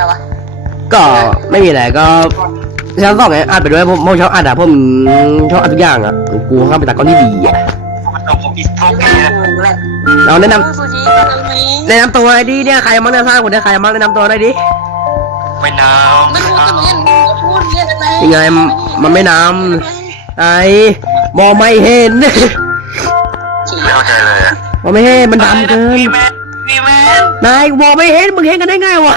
อะไรวะก็ไม่มีอะไรก็ชั้นสองไงอ่านไปด้วยผมผมชอบอ่านอะผมชอบอ่านทุกอย่างอะกูข้ามไปตากล้องที่ดีอะมันต้องผมอีกทุกปีนะแหละเราแนะนซูชิตรงนี้ำแนะนำตัวหน่อยดิเนี่ยใครมั่งเนี่ยสร้างคนเนี่ยใครมั่งแนะนำตัวหน่อยดิไม่น้ไม่รู้จะเหมือนพูดเรื่องอะไรยังไงมันไม่นำไอ้มองไม่เห็นำไม่เข้าใจเลยอะมองไม่เห็นมันดำเกินวีแมนวีแมนนายมองไม่เห็นมึงเห็นกันได้ไงวะ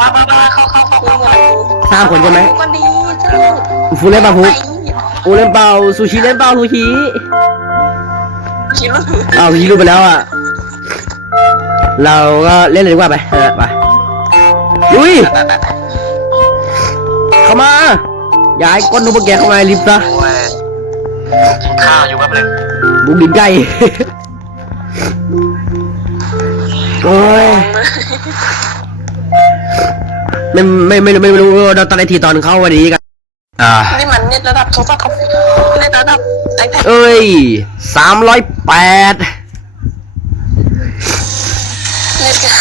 มามามาเข้าเข้าเข้าเข้าเข้าสางคนใช่ไหมก็ดีเจ้าฟูเล่นเปล่าฟูฟูเล่นเปล่าซูชิเล่นเปล่าซูชิคิดว่าอ้าวซูชิรู้ไปแล้วอะ เราก็เล่นเลยดีกว่าไปเออไปลุยเข้ามาย้ายก้นนุบแกเข้ามาลิฟต์ซะกินข้าวอยู่แป๊บนึงบุกดินไก่โอ้ย ไม่ไม่ไม่ไม่ไม่รู้เราตอนไหนทีตอนเข้าวันนี้กันอ่านี่มันเน็ตระดับโทรศัพท์เน็ตระดับไอแพดเอ้ยสามร้อยแปดเน็ตจะ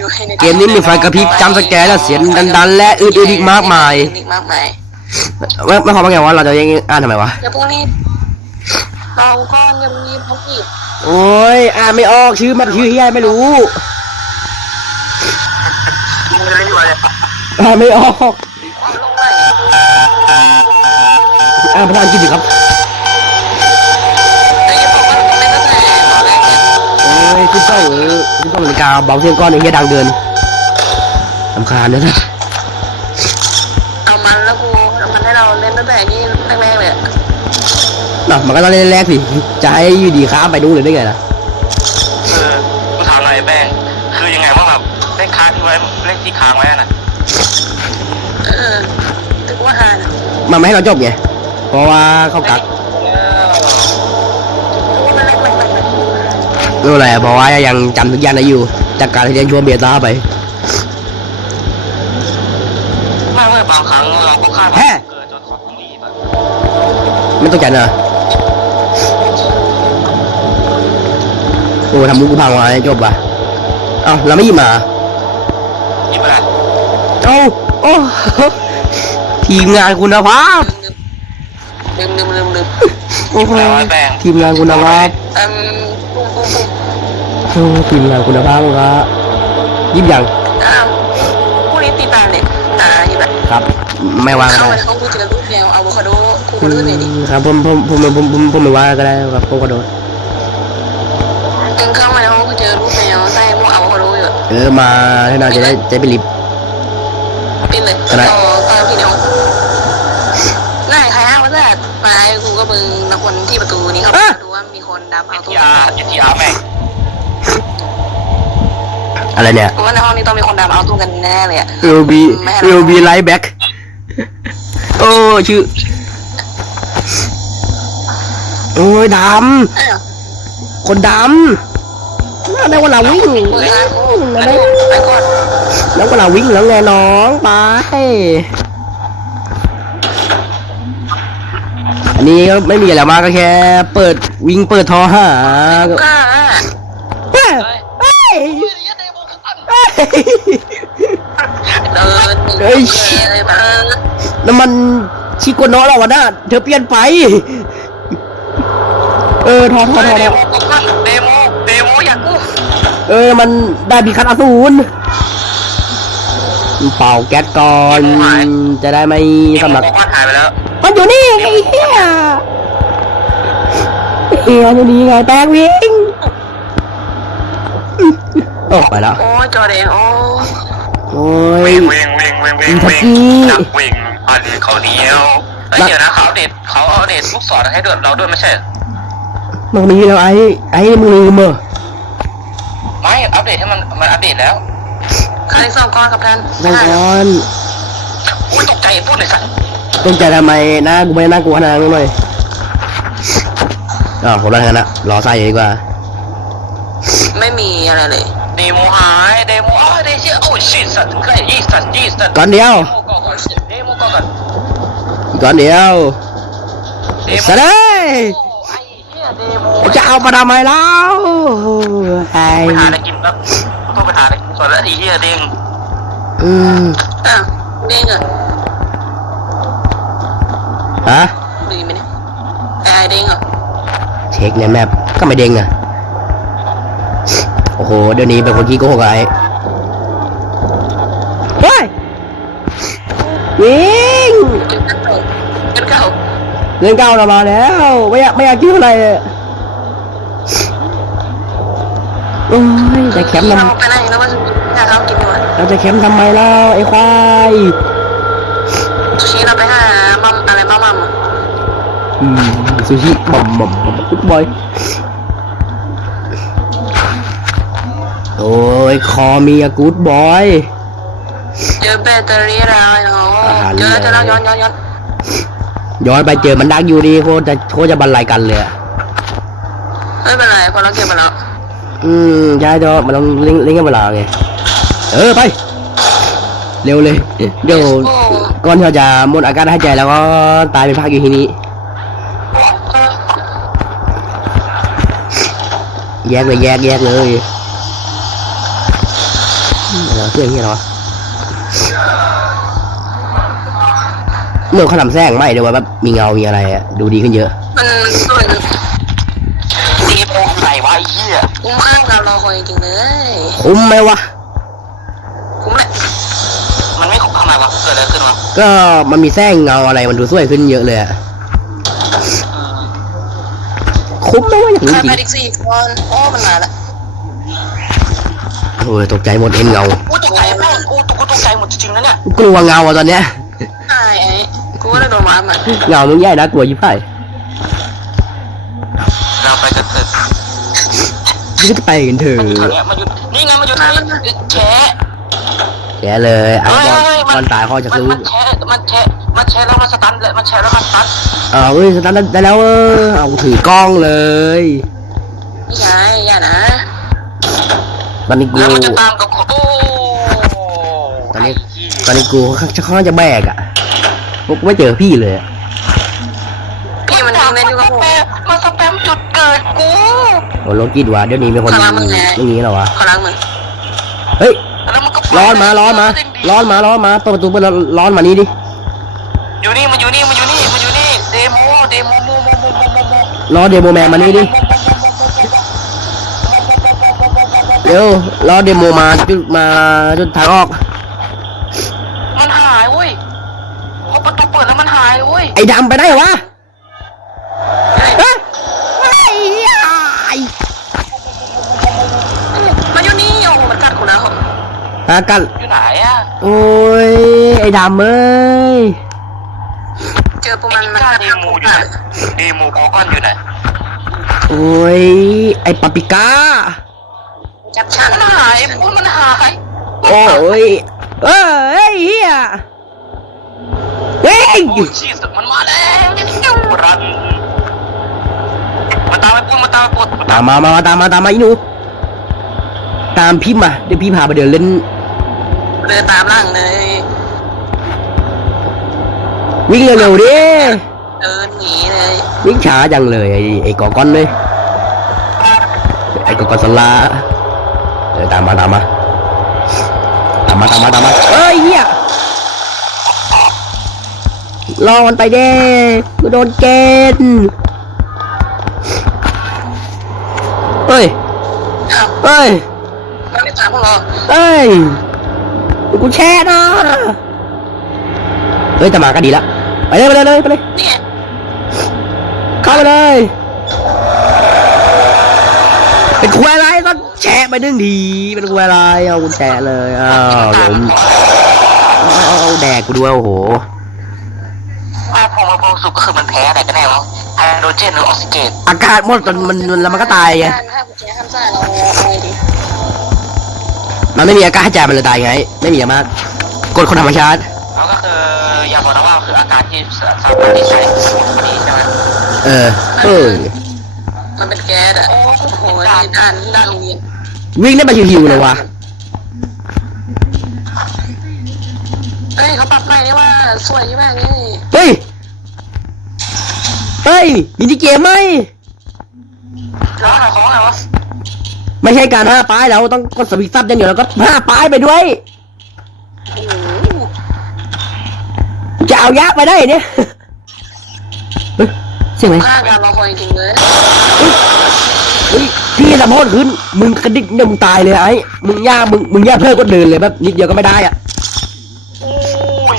ดูให้เกมนี้มีไฟกระพริบจำสแกนและเสียงดันๆ และอื่นๆอีกมากมายอีกมากมายไม่ไม่ความว่าไงวะเราจะยังอ่านทำไมวะเดี๋ยวพรุ่งนี้เราก็ยังมีพกอีกโอ้ยอ่านไม่ออกชื่อมันชื่อเฮียไม่รู้ มึงจะเล่นอยู่อะไร อ่านไม่ออกลงไหนอ่านภาษาอังกฤษดิครับแต่ยังบอกว่าไม่ตั้งแต่ตอนแรกเนี่ยโอ้ยคุณเจ้าเออคุณเจ้านาฬิกาเบาเสียงก้อนไอ้เฮียดังเกินสำคาญนะนะเอามันแล้วกูเอามันให้เราเล่นตั้งแต่นี่แรกๆเลยอะน่ะมันก็ต้องเล่นแรกสิจะให้อยู่ดีค้ามไปดูเลยได้ไงล่ะเออกูถามหน่อยแป้งคือยังไงว่าแบบเล่นค้างที่ไว้เล่นที่ค้างไว้น่ะ เออถือว่าฮานะมันไม่ให้เราจบไง เพราะว่าเขากักมันเล่นมันมันมันไม่เป็นไรเพราะว่ายังจำทุกอย่างได้อยู่ จากการที่เรียนชัวเบียร์ตาไป ไม่ไม่บางครั้งเราก็คาดหวังแฮ่เกินจนเขาต้องรีบอะไม่ต้องใจนะโอ้ทำมุกกูพังมาจบว่ะเอ้าเราไม่หยิบมารีบไปไหน เอ้าโอ้ทีมงานคุณภาพลืมลืมลืมลืมโอ้โหแล้วไอ้แป้งทีมงานคุณภาพอืมปุ้มปุ้มปุ้มโอ้ทีมงานคุณภาพครับยิบยังอ้าวพรุ่งนี้ตีตาเนี่ยตาอยู่แบบครับ ไม่ว่างก็เข้าได้ไปในห้องกูเจอรูปแนวอะโวคาโดกูก็เลื่เลยดิครับผมผมผมผมผมผมไม่ว่าก็ได้ครับผมก็โดนมึงเข้ามาในห้องกูเจอรูปแนวใส่พวกอะโวคาโดอยู่เออมาให้น่าจะได้จะไปลิฟต์ ปิดเลยอะไรต่อต่อพี่ในห้องง่ายใครอ้างว่าจะมากูก็มึงนักคนที่ประตูนี้เขาดูว่ามีคนดับเอาทีตู้อาร์ทีอาร์แม่งอะไรเนี่ยเพราะว่าในห้องนี้ต้องมีคนดับเอาตู้กันแน่เลยอะเอลบีเอลบีไลท์แบ็กโอ้ชื่อโอ้ยดอ้าวำคนดำน่าได้เวลาวิ่งเปิดน่าร้านได้ ไปก่อนแล้วเวลาวิ่งแล้วไงน้องไป อันนี้ก็ไม่มีอะไรมากก็แค่ เปิดวิ่งเปิดทอหาก้เฮ้ยเฮ้ยเฮ้ยนเฮ้ยเลยแบบน้ำมันชิโกโนะเหรอวะน่ะเธอเปลี่ยนไป เออทอทอทอเดทอโมเดโมเดโมอยากกูเออมันได้บีคันอสูร เป่าแก๊สก่อน จะได้ไม่เดสำโมลักบอกว่าหายไปแล้วมันอยู่นี่ไงเฮียเฮียอยู่นี่ไงแป้งวิ่งโอ้ไปแล้วโอ้ยจอแดงโอ้โอ้ยวิ่งวิ่งวิ่งวิ่งวิ่งวิ่งอีกนักวิ่งอันนี้เขาเดียวเฮ้ยเดี๋ยวนะเขาเอาเด็ดเขาเอาเด็ดลูกศรให้ด้วยเราด้วยไม่ใช่เหรอมันมีแล้วไอ้ไอ้มึงลืมเหรอไม่อัปเดตให้มันมันอัปเดตแล้ว ใครสองก้อนกับท่านมังกรอุ้ยตกใจพูดเลยสัตว์ตกใจทำไมหน้ากูไม่น่ากลัวขนาดนั้นหน่อยอ๋อผมรอทางนั้นละรอใส่ดีกว่า ไม่มีอะไรเลยเดโมหายเดโมอ๋อเดชิโอ้ชิสัตว์ใกล้ยี่สัตว์ยี่สัตว์ก่อนเดียวเดโมก่อนก่อนเดโมก่อนก่อนก่อนเดียวเดโมสะเด้ยโอ้ไอ้เหี้ยเดโมจะเอามาทำไมเล่าไอ้ไปหาอะไรกินแล้วต้องไปหาอะไร กินส่วนละไอ้เหี้ยเด้งอืมอ้าวเด้งเหรอฮะดีไหมเนี่ยไอ้เด้งเหรอเช็คในแมปก็ไม่เด้งอะโอ้โหเดี๋ยวนี้เป็นคนขี้โกหกไอ้เฮ้ยวิ่งเกินเก่าเกินเก่าเงินเก้าเรามาแล้วไม่อยากไม่อยากคิดอะไรเลยโอ้ยจะแคมป์ทเราไปไหน เราจะแคมป์ทำไมเล่าไอ้ควายซูชิเราไปหามัมอะไรมัมมัมอืมซูชิบ่มบ่มบ่มกุ๊ดบอยโอ้ยคอมีอะกูดบอยเจอแบตเตอรี่แล้วไอ้น้องเจอเจอแล้วย้อนย้อนย้อนย้อนไปเจอมันดักอยู่ดีโคตรจะโคตรจะบรรลัยกันเลยอะไม่เป็นไรพอเราเก็บมาแล้วอืมใช่เถอะมันต้องเล่นเล่นกันเวลาไง เออไป เร็วเลย เดี๋ยวโอ้ก่อนที่เราจะหมดอากาศหายใจแล้วก็ตายไปพักอยู่ที่นี้แยกเลยแยกแยกเลยอืมเราเสื้อที่เหรอเมื่อเขาทำแซงไม่เดี๋ยวว่าแบบมีเงา มีอะไรอะดูดีขึ้นเยอะ มันสวยตีโปงไหนวะไอ้เหี้ยคุ้มมากเรารอคอยจริงๆเลย คุ้มไหมวะ ก็มันมีแซงเงาอะไรมันดูสวยขึ้นเยอะเลยอะคุ้มไหมวะอย่างนี้ค่าจริแพงดิกซี่ก่อนโอ้มันมาละโอ้ยตกใจหมดเอ็นเงาอู้ตกใจแม่งอู้ตกตกใจหมดจริงๆนะเนี่ยกลัวเงาอะตอนเนี้ยไอ้ไอ้กูว่าได้โดนมามันเงามึงใหญ่นะกลัวยิ่งไปเราไปกันเถอะยิ่งจะไปกันเถอะมันอยู่แถวเนี้ยมันอยู่นี่ไงมันอยู่ที่แชะแกเลยไอ้เฮ้ยบอลเฮ้ย บอลตายเขาจะมันซื้อมันแชะมันแชะมันแชะแล้วมันสตันเลยมันแชะแล้วมันสตันเออเฮ้ยสตาร์ทได้แล้วเออเอาถือกล้องเลย นี่ไงอย่านะตอนนี้กู แล้วมันจะตามกับโอ้ตอนนี้ ตอนนี้กูค่อนข้างจะแบกอะพวกไม่เจอพี่เลยอะพี่มันทำเล่นอยู่กับผมมันสแปมจุดเกิดกู โอ้โลกิดวะเดี๋ยวนี้มีคนพลังมึงไงอย่างนี้เหรอวะ ขอล้างมือเฮ้ย แล้วมันก็ร้อนมาร้อนมา ร้อนมาร้อนมาเปิดประตูเปิดร้อนร้อนมานี่ดิอยู่นี่มันอยู่นี่มันอยู่นี่มันอยู่นี่เดโมเดโมโมโมโมโมโมโมรอเดโมแมนมานี่ดิเดี๋ยวรอเดโมมาจุดมาจุดทางออก มันหายเว้ยพอประตูเปิดแล้วมันหายเว้ยไอ้ดำไปได้เหรอวะเฮ้ยเฮ้ยเฮ้ยไอ้มันอยู่นี่โอ้โหมันกัดกูแล้วหากันอยู่ไหนอะ โอ้ย ไอ้ดำเอ้ย เจอประมาณมันก้ากัดเดกูอยู่ไหนเดโมพอก้อนอยู่ไหนโอ้ย ไอ้ปาปิก้า จับช่างมันหายพูดมันหายโอ้ย เอ้ยเฮียเฮ้ยโอ้ยชีสมันมาแล้วรันมันตามไปพูดมันตามไปพูดมันตามมามามาตามมาตามมาอีหนูตามพี่มาเดี๋ยวพี่พาไปเดินเล่น เดินตามล่างเลย วิ่งเร็วๆดิ เดินหนีเลยวิ่งช้าจังเลยไอ้ไอ้กอกอนเลยไอ้กอกอนสลาเออตามมาตามมาตามมาตามมาตามมาเอ้ยเฮียรอมันไปเด้กูโดนเกณฑ์เฮ้ย อ้าวเฮ้ย มันไม่ตามพวกเราเฮ้ย กูแช่นะเฮ้ยแต่มาก็ดีละไปเลยไปเลยเลยไปเลยนี่ไงเข้าไปเลย เป็นควยอะไรก็แชะไปหนึ่งทีเป็นควยอะไรเอากูแชะเลยอ้าวล้มเอาเอาแดกกูด้วยโอ้โหมาพอมาพอสุกก็คือมันแพ้อะไรกันแน่วะไฮโดรเจนหรือออกซิเจน อากาศหมดจนมันมันแล้วมันก็ตายไงห้ามแจ้ห้ามซ่าเราเอาไงดี มันไม่มีอากาศหายใจมันเลยตายไง ไม่มีอะมากกฎคนธรรมชาติแล้วก็คืออย่าบอกนะว่าคืออาการที่สามารถที่ใช้พอดีใช่ไหมเออเออมันเป็นแก๊สอะโอ้โหด้านด้านด้านโรงเรียนวิ่งได้มาหิวๆเลยวะเฮ้ยเขาปรับใหม่นี่ว่าสวยยี่มากนี่เฮ้ยเฮ้ยยินดีเกมไหมแล้วอะไรของอะไรวะ ไม่ใช่การห้าป้ายเราต้องกดสวิตช์ซับอย่างเดียวแล้วก็ห้าป้ายไปด้วยโอ้โหจะเอายะไปได้เนี่ยเฮ้ยเสียงอะไรฆ่าการรอคอยจริงๆเลยเฮ้ยพี่ลำโพงขึ้น มึงกระดิกเดี๋ยวมึงตายเลยไอ้ มึงย่ามึงมึงย่าเพื่อนก็เดินเลยแบบนิดเดียวก็ไม่ได้อะโอ้ย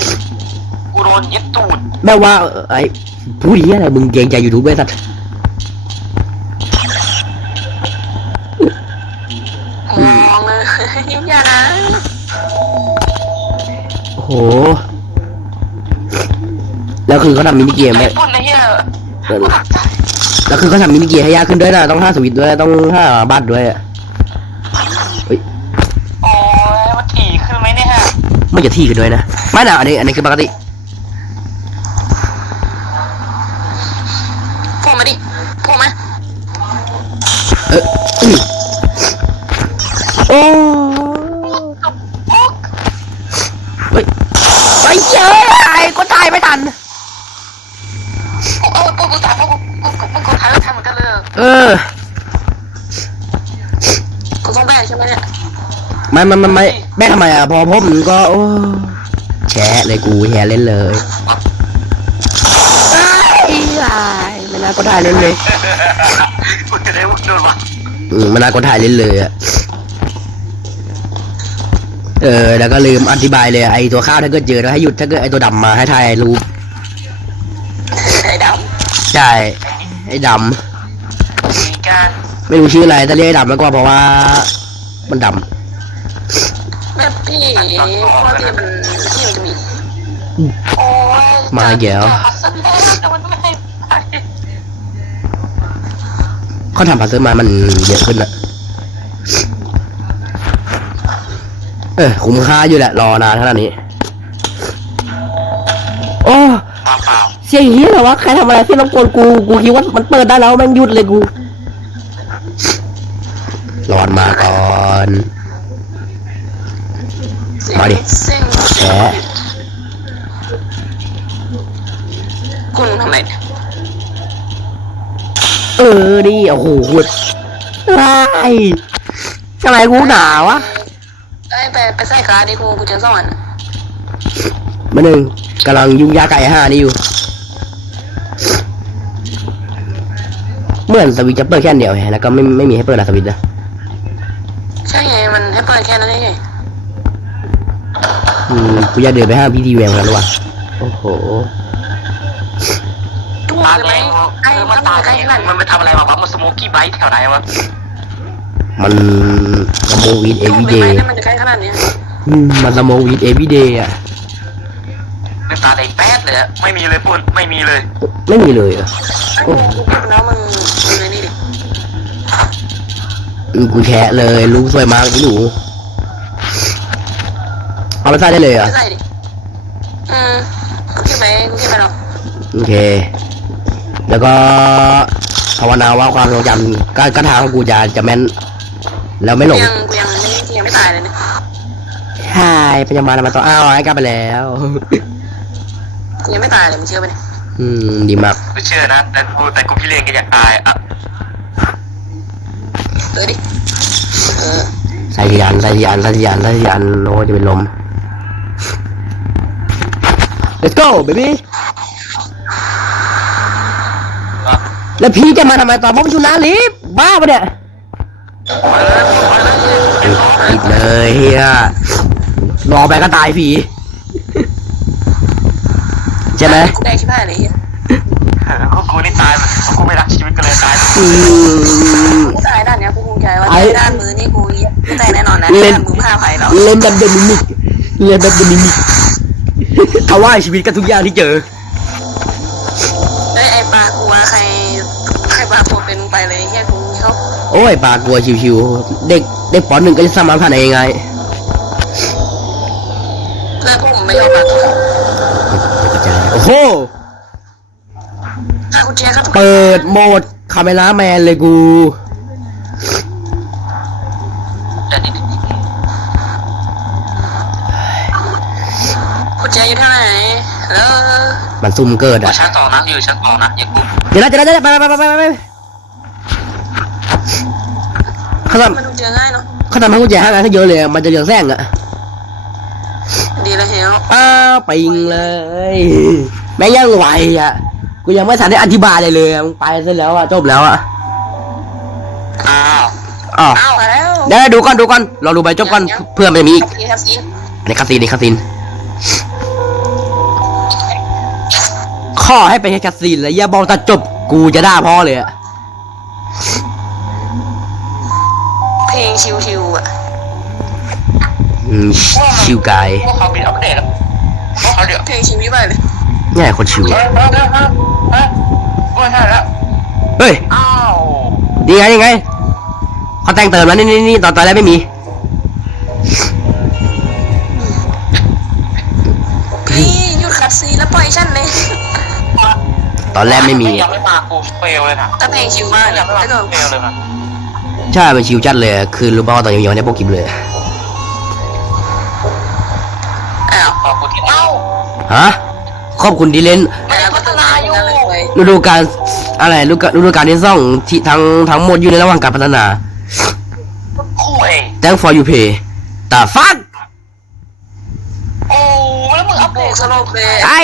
กูโดนยึดตูดแม่ว่าเอ่อไอ้ผู้หญิงอะไรมึงเกรงใจยูทูบเบอร์สัตว์ มอง เลยอย่านะโอ้โห แล้วคือเขาทำมินิเกมไหมไอ้ปุ่นไอ้เหี้ยแล้วคือเขาทำมินิเกมให้ยากขึ้นด้วยนะ ต้องห้าสวิตช์ด้วย ต้องห้าบัตรด้วยอะเฮ้ยโอ้ยมันถี่ขึ้นไหมเนี่ยฮะไม่จะที่กันด้วยนะ ไม่นะอันนี้ อันนี้คือปกติ พูดมาดิพูดมาเอออื้อโอ้เฮ้ยไปเจ้ยก็ตายไม่ทัน โอ้โหกูกูตายกูกูกูกูตายแล้วทำเหมือนกันเลย เออ กูต้องแบนใช่ไหมเนี่ย ไม่ไม่ไม่ไม่แม่ทำไมอะพอผมก็โอ้แชะเลยกูแชะเล่นเลยไอ้ยายไม่น่าก็ถ่ายเล่นเลยกูจะได้โดนวะอืมไม่น่าก็ถ่ายเล่นเลยอะเออแล้วก็ลืมอธิบายเลยไอ้ตัวข้าวถ้าเกิดเจอแล้วให้หยุดถ้าเกิดไอ้ตัวดำมาให้ถ่ายรูปไอ้ดใช่ไอ้ดมีการำไม่รู้ชื่ออะไรแต่เรียกไอ้ดำแล้วก็เพราะว่ามันดำ แบบพี่ปกติมันที่มันจะมีโอ้ยำมาแก้วสักแล้วแต่มันไม่ให้ไปเขาทำพัซเซิลมามันเยอะขึ้นอะเออคุ้มค่าอยู่แหละ รอนานขนาดนี้ โอ้มาเปล่าเสียงเฮียเหรอวะ ใครทำอะไรที่รบกวนกู กูคิดว่ามันเปิดได้แล้วแม่งหยุดเลยกู รอนมาก่อน มาดิเซ็งแฉะคุณทำไมเนี่ยเออนี่โอ้โหหุดไอ้ทำไมกูหนาวะไอ้ยไปไปใส่ขาดิกูกูจะสอนมาหนึ่งกำลังยุ่งยากไก่ห้านี่อยู่ เหมือนสวิตช์จะเปิดแค่อันเดียวไงแล้วก็ไม่ไม่มีให้เปิดอะสวิตช์นะ ใช่ไงมันให้เปิดแค่นั้นเอง อืมกูอยากเดินไปห้างพี่ทีแวงแล้วว่ะโอ้โห ตู้ตาเลยแดไหมงไอ้เออมัมันนตาตายใกล้ขนาดมันไปทำอะไรมาวะมันสโมกี้ไบท์แถวไหนวะมันสโมวีดเอวีตู้เดเลยย์ไหมมันจะใกล้ขนาดเนี้ยมันสโมวีดเอวีเดย์อะเป็นตาแดงแป๊ดเลยอะไม่มีเลยปุ่นไม่มีเลยไม่มีเลยอะไอ้กูกูพูดแล้วมึงมึงเลยนี่ดิอืมกูแชะเลยรู้สวยมากอีหนู เอาไปใส่ได้เลยเหรไม่อะใส่ดิอืมกูคิดไปกูคิดไปหรอกโอเค แล้วก็ภาวนาว่าความทรงจำกกระทางของกูจะจะแม่น แล้วไม่หลกูงยังกูยังไม่กูยังไม่ตายเลยเนี่ยใช่พยามาลมาต่ออ้าวไอ้กลับไปแล้ว กูยังไม่ตายเลยมึงเชื่อไหมเนี่ยอืม ดีมาก ไม่เชื่อนะ แต่กูแต่กูพี่เลี้ยงก็อยากตายอะเออดิเออ ใส่ทีอันใส่ทีอันใส่ทีอันใส่ทีอันโอ้จะเป็นลม go baby แล้วพี่จะมาทำไมตอนผมอยู่นาลิฟต์บ้าปะเนี่ยมาเลยมาเลยปิดเลยเฮียรอไปก็ตายฟรีใช่ไหมกูได้ชิบหายเลยเหี้ยเออกูกูนี่ตายแบบกูไม่รักชีวิตกันเลยตายอืมกูตายด้านเนี้ยกูภูมิใจว่าไอ้ด้านมือนี่กูไม่ตายแน่นอนนะเล่นด้านมือผ้าไผ่เราเล่นแบบเดมินิกเล่นแบบเดมินิก เอาว่าชีวิตกับทุกอย่างที่เจอเฮ้ยไอ้ปลากูว่าใครใครปลาปวดเป็นมึงไปเลยเฮียกูชอบโอ้ยปลากลัวชิวๆเด็กเด็กปอหนึ่งก็จะสามารถผ่านได้ยังไง แล้วพวกผมไม่ยอมปลาตัวโอ้โห ถ้ากูแจ้ก็ทุกเปิดโหมดคาเมล่าแมนเลยกู กูแจ้อยู่ที่ไหนแล้วมันซุ่มเกิดกูอะชั้นสองนะอยู่ชั้นสองนะอย่ากูเดี๋ยวนะเดี๋ยวนะเดี๋ยวนะไปไปไปไปไปไปเขาทมันดูเจอง่ายเนาะำเขาทำให้กุญแจห้างานให้เยอะเลยอะมันจะเหลืองแซงอะดีเลยเฮลอ้าวปิงเลย แม่งยังไหวอะกูยังไม่ทันได้อธิบายเลยเลยอะมึงไปซะแล้วอะจบแล้วอะอ้าวอ๋ออ้าวมาแล้วเดี๋ยวดูก่อนดูก่อนรอดูใบจบก่อนเพื่อมันจะมีอีกครับซีครับซีในคาซีนในคาซีน ข้อให้ไปแค่คาซีนแล้วอย่าบอกตัดจบกูจะด่าพ่อเลยอะเพลงชิวๆอะอืมชิวกายพวกเขาบินอัปเดตแล้วพวกเขาเดี๋ยวเพลงชิวที่ไปเลยเนี่ยคนชิวเฮ้อะยเฮ้ยเฮ้ยเฮ้ยเฮ้ยไม่ใช่แล้วเฮ้ยอ้าวดีไงดีไงเขาแต่งเติมแล้วนี่นี่นี่ตอนตอนแรกไม่มีพี่หยุดคัดซีนแล้วปล่อยฉันเลย ตอนแรกไม่มี ยังไม่มากูเฟลเลยนะแต่เพลงชิวมากยันะงไม่มาแล้วก็กูเฟลเลยนะใช่เป็นชิวจัดเลย คือรู้ป่าวว่าตอนนี้ยังไม่ได้โปรกิมเลย อ้าวขอบคุณที่เอ้าฮะ ขอบคุณที่เล่นมันยังพัฒนาอยู่ฤดูกาลอะไรฤดูกาลฤดูกาลที่สองที่ทั้งทั้งหมดอยู่ในระหว่างการพัฒนาคุย Thank for you pay แต่ฟักโอ้แล้วมึงอัปโบเดตกสโลปเลยไอ้